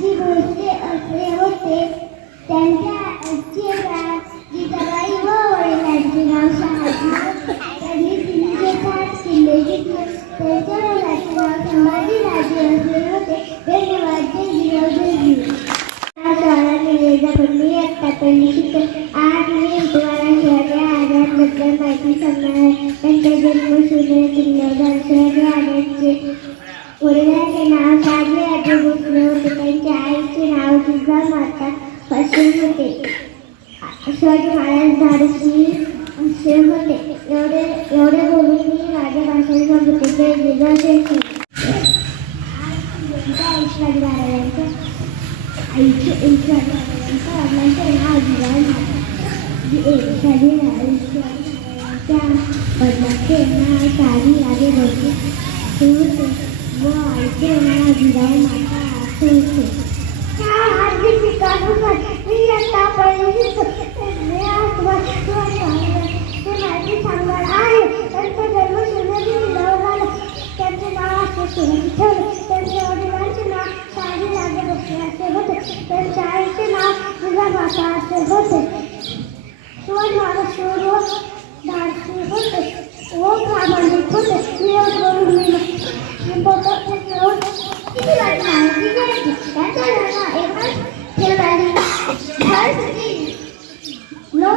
त्यांची गोष्टे असले होते त्यांच्या आजचे जिजाबाई व वडिलांचे नाव शहाजी त्यांनी तीनशे सात किल्ले जिंकले त्यांच्या वडिलांचे नाव संभाजीराजे असले होते ते देवाचे विरोधी शहरात इंग्रजाकडून आत्तापर्यंत शिकले आठ मे उपवारा शहरे आजारबद्दल माहिती सांगणार त्यांचा जन्म सुद्धा किल्ल्यावर शहरे आजारचे वडिलांचे नाव राजे भोसले होते त्यांच्या आईचे नाव जिजामाता पश्चिम होते शिवाजी महाराज धाडसी असे होते एवढे एवढे बोलून मी माझ्या भाषण सांगते जय जिजा जय श्री शिवाजी महाराजांचं आईचे शिवाजी महाराजांचं वडिलांचे नाव जिजामाता शिवाजी त्या हार्दिक पिकांवर ते माहिती सांगणार आहे त्यांचा जन्म सुरजी विधाव झाला त्यांचे नाव असे नाव शाही लागे होते. त्यांच्या आईचे नाव तुझा माता असे होते शिवाजी महाराज शिवरो धाडसी होते व